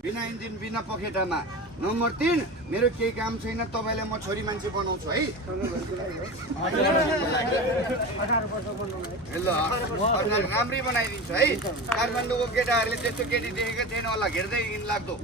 बिना इन्जिन बिना पखेटामा। नम्बर 3 मेरो केही काम छैन तपाईलाई म छोरी मान्छे बनाउँछु है। ल राम्रै बनाइदिन्छु है। काठमाडौँको केटाहरूले त्यस्तो केटी देखेको थिएन होला हेर्दै लाग्दो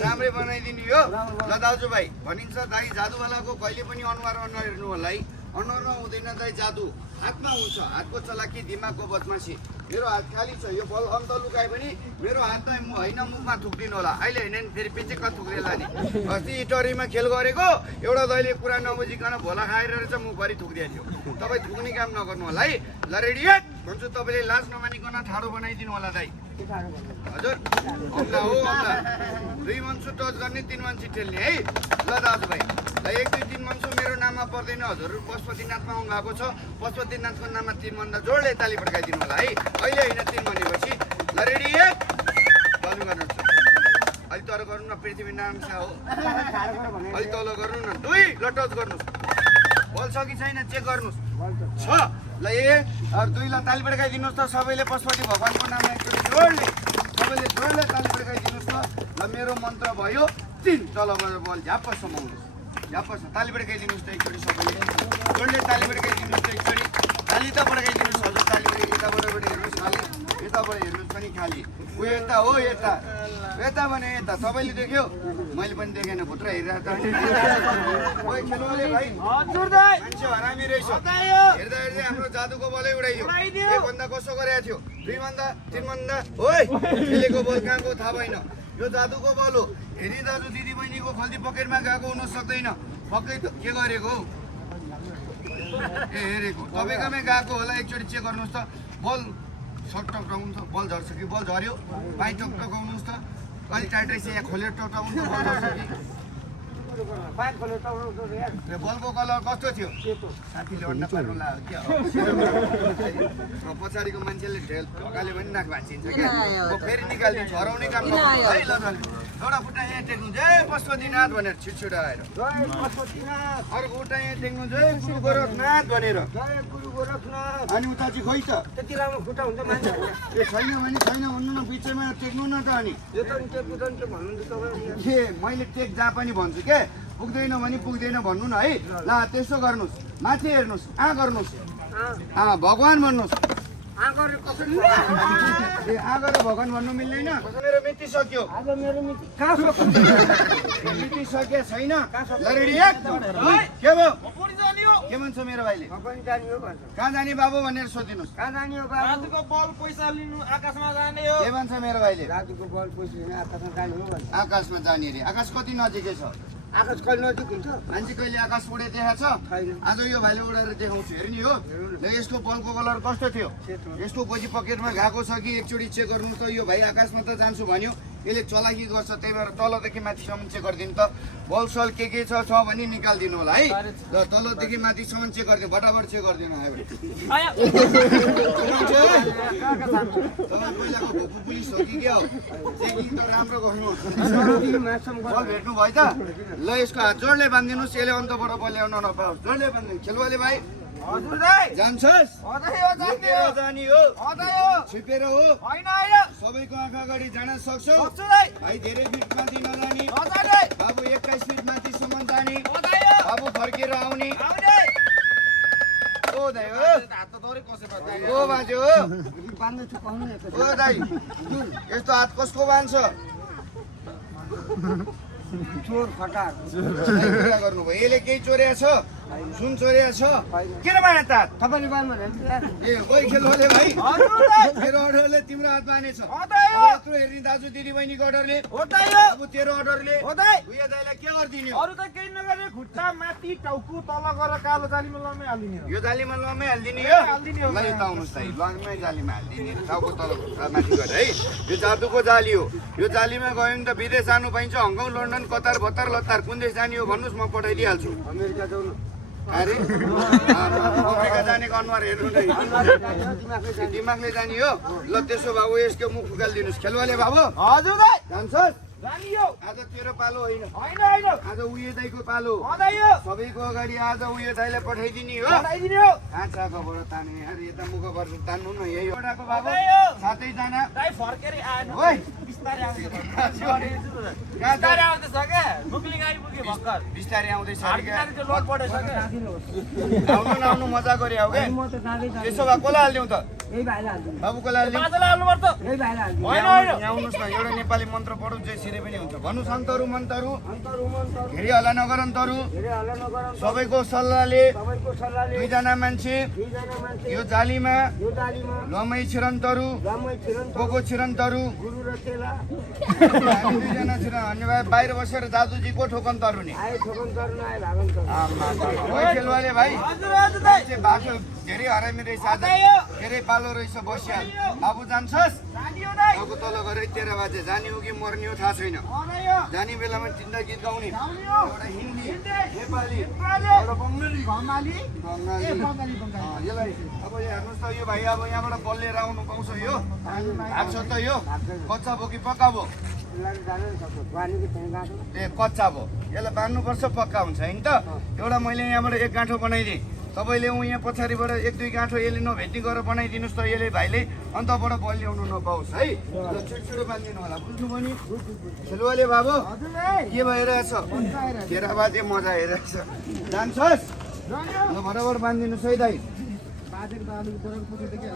राम्रै बनाइदिनु यो। ल दाजुभाइ भनिन्छ दाइ जादुवालाको कहिले पनि अनुहार हेर्नु होला है। अनुहारमा हुँदैन दाइ जादु हातमा हुन्छ। हातको चलाकी दिमागको बदमासी। मेरो हात खाली छ यो बल अन्त लुकाए पनि मेरो हातमा होइन मुखमा थुक्दिनु होला। अहिले होइन नि फेरि पछि कहाँ थुक्रेला नि। अस्ति इटरीमा खेल गरेको एउटा दैले कुरा नबुझिकन भोला खाएर रहेछ मुखभरि थुक्दिहाल्यो। तपाईँ थुक्ने काम नगर्नु होला है। ल रेडी भन्छु तपाईँले लाज नमानिकन ठाडो बनाइदिनु होला दाइ। हजुर अम्ला हो अम्ला 2 मन्सु टच गर्ने 3 मान्छे ठेल्ने है। ल दाजुभाइ ल 1 2 3 मन्सु मेरो नाममा पर्दैन। हजुर पशुपतिनाथमा आउनु भएको छ। पशुपतिनाथको नाममा 3 भन्दा जोडले ताली पड्काइदिनु होला है। अहिले होइन 3 भनेपछि। ल रेडी चालु गर्नुहोस्। अलि तर गर्नु न पृथ्वीनारायण शाह हो। अलि तल गर्नु न 2 ल टच गर्नुहोस्। बल छ कि छैन चेक गर्नुहोस्। छ ल 1 2 ल ताली पड्काइदिनुहोस् त सबैले पशुपति भगवानको नाममा एकचोटि जोडले सबैले जोडले ताली पड्काइदिनुहोस् त। ल मेरो मन्त्र भयो 3 तलबाट बल झ्याप्प समाउनुहोस्। झ्याप्प ताली पड्काइदिनुहोस् त एकचोटि सबैले जोडले ताली पड्काइदिनुहोस् त एकचोटि। ताली त पड्काइदिनुहोस् हजुर ताली यताबाट हेर्नुहोस् खाली यताबाट हेर्नुहोस् पनि खाली। ऊ यता हो यता यता भने यता सबैले देख्यो मैले पनि देखेन भुत्र हेरिरहेको त। ओइ खेलवाले भाइ हजुर दाइ मान्छे हरामी रहेछ। हेर्दा हेर्दै हाम्रो जादुको बलै उडाइयो। एक भन्दा कसो गरेको थियो 2 भन्दा 3 भन्दा ओइ खेलेको बल कहाँको थाहा भएन। यो जादुको बल हो। हेरी दाजु दिदी बहिनीको खल्ती पकेटमा गएको हुन सक्दैन। पक्कै के गरेको हौ ए हेरेको तपाईँकोमै गएको होला। एकचोटि चेक गर्नुहोस् त बल सर्ट टक्टाउनु त बल झर्छ कि बल झऱ्यो। पाइ टक्टाउनुहोस् त अलि टाइट रहेछ यहाँ खोलेर टक्टाउनु त बल झर्छ कि बलको कलर कस्तो थियो साथीले अन्डा पार्नु लाग्यो क्या। पछाडिको मान्छेले ढेल ढकाले पनि नाक भाँचिन्छ क्या। म फेरि निकालिदिन्छु हराउने काम है। ल एउटा खुट्टा यहाँ टेक्नु जय पशुपतिनाथ भनेर छिटछिट आएर अर्को खुट्टा यहाँ टेक्नु जय गुरु गोरखनाथ भनेर। अनि उता चाहिँ खोइ त त्यति राम्रो खुट्टा हुन्छ मान्छे ए छैन भने छैन भन्नु न बिचैमा टेक्नु न त। अनि के मैले टेक जहाँ पनि भन्छु के पुग्दैन भने पुग्दैन भन्नु न है। ल त्यसो गर्नुहोस् माथि हेर्नुहोस् गर्नुहोस् भगवान् भन्नुहोस्। ए गरेर भगवान् भन्नु मिल्दैन। मेरो मिति सक्यो मिति सके छैन। रेडी के भयो के भन्छ मेरो भाइले कहाँ जाने बाबु भनेर सोधिनुहोस्। कहाँ जाने हो बाबुको बल पैसा लिनु आकाशमा जाने हो। के भन्छ मेरो भाइले राजुको बल पैसा लिनु आकाशमा जाने हो भन्छ। आकाशमा जाने रे आकाश कति नजिकै छ। आकाश कहिले नजिक हुन्छ मान्छे कहिले आकाश उडे देखाएको छ आज यो भाइले उडेर देखाउँछु हेर्ने हो। ल यसको बलको कलर कस्तो थियो यसको गोजी पकेटमा गएको छ कि एकचोटि चेक गर्नु त। यो भाइ आकाशमा त जान्छु भन्यो यसले चलाकी गर्छ त्यही भएर तलदेखि माथिसम्म चेक गरिदिनु त। बल सल के छ भने निकालिदिनु होला है। ल तलदेखि माथिसम्म चेक गरिदिनु बटाबट चेक गरिदिनु आयो पहिलाको भोकु पुलिस हो कि के हो चेकिङ त राम्रो गर्नु बल भेट्नु भयो त। ल यसको हात जोडले बाँधिदिनुहोस् यसले अन्तबाट बल ल्याउन नपाओस्। जोडले बाँधिदिनु खेलवाले भाइ हजुर दाइ जान्छस् जानी हो छिपेर हो सबैको आँखा अगाडि जान सक्छौ भाइ। धेरै फिट माथि नजाने बाबु 21 फिट माथिसम्म जाने बाबु फर्केर आउने ओ दाइ हो ओ बाजे हो ओ दाइ यस्तो हात कसको बान्छ चोर फटाक गर्नुभयो यसले केही चोरेको छ सुन चोरेको छ किन बाँधे त तपाईँले बाँध्नु ए ओइ खेलवाले भाइ मेरो अर्डरले तिम्रो हात बाँधेछ यत्रो हेर्ने दाजु दिदी बहिनीको अर्डरले अब तेरो अर्डरले उयो दाइलाई के गरिदिने अरू त केही नगरे खुट्टा माथि टाउको तल गरेर कालो जालीमा लम्मै हालिदिने यो जालीमा लम्मै हालिदिने हो ल यता आउनुहोस् दाइ लम्मै जालीमा हालिदिने टाउको तल माथि गरेर है। यो जादुको जाली हो यो जालीमा गयो भने त विदेश जानु पाइन्छ। हङकङ लन्डन कतार भतार लतार कुन देश जाने हो भन्नुहोस् म पठाइदिइहाल्छु। अमेरिका जाउँ अरे अफ्रिका जानेको अनुहार हेर्नु नै दिमागले जाने हो। ल त्यसो भए यसको मुख उकालिदिनुहोस् खेलवाले बाबु हजुर दाइ जान्छस् जानियो आज तेरो पालो होइन होइन होइन आज उयो दाइको पालो अदाइयो सबैको अगाडि आज उयो दाइलाई पठाइदिने हो बनाइदिने हो काँचाकोबाट तान्ने यार यता मुखबाट तान्नु न यही एउटाको बाबु अदाइयो सातैजना दाइ फर्केर आएन ओइ बिस्तारै आउँदैछ कहाँ बिस्तारै आउँदैछ क्या मुक्ली गाडी पुग्यो भर्खर बिस्तारै आउँदैछ अरे क्या हातमा चाहिँ लोड परेछ क्या आउनु नआउनु मजा गरे हो क्या त्यसो भए कसलाई हालिदिउँ त बाबु कसलाई हालिदिउँ बाजालाई हाल्नुपर्छ होइन होइन यहाँ आउनुहोस् न एउटा नेपाली मन्त्र पढौँ जसरी पनि हुन्छ भन्नु सन्तहरू मन्तहरू घेरी हल्ला नगरन्तहरू सबैको सल्लाहले दुईजना मान्छे यो जालीमा लमै छिरन्तहरू कोको छिरन्तहरू हामी दुईजना छिरन भन्ने भए बाहिर बसेर दाजुजीको ठोकन तरुने खेलवाले भाइ हजुर हजुर दाइ चाहिँ बाटो धेरै हरामी रहेछ आज धेरै पालो रहेछ बसिया बाबु जान्छस् जानियो दाइ अब तल गएर 13 बजे जाने हो कि मर्ने हो थाहा छैन अदाइयो जाने बेलामा तिनवटा गीत गाउने जानियो एउटा हिन्दी नेपाली नेपाली एउटा बङ्गाली बङ्गाली बङ्गाली यसलाई अब यहाँ हेर्नुहोस् त यो भाइ अब यहाँबाट बल्लेर आउनु पाउँछ यो आएको छ त यो कच्चा भो कि पक्का भो ए कच्चा भो यसलाई बाँध्नुपर्छ पक्का हुन्छ होइन त एउटा मैले यहाँबाट एक गाँठो बनाइदिएँ तपाईँले यहाँ पछाडिबाट एक दुई गाँठो यसले नभेट्ने गरेर बनाइदिनुहोस् त यसले भाइले अन्तबाट बलियाउनु नपाओस् है ल छिटो बाँधिदिनु होला बुझ्नुभयो नि खेलुवाले बाबु हजुर दाइ के भइरहेछ केराबाजे मजा हेरेछ जान्छस् ल बराबर बाँधिदिनुहोस् है दाइ बाजेको त अलिक बराबर पुगेको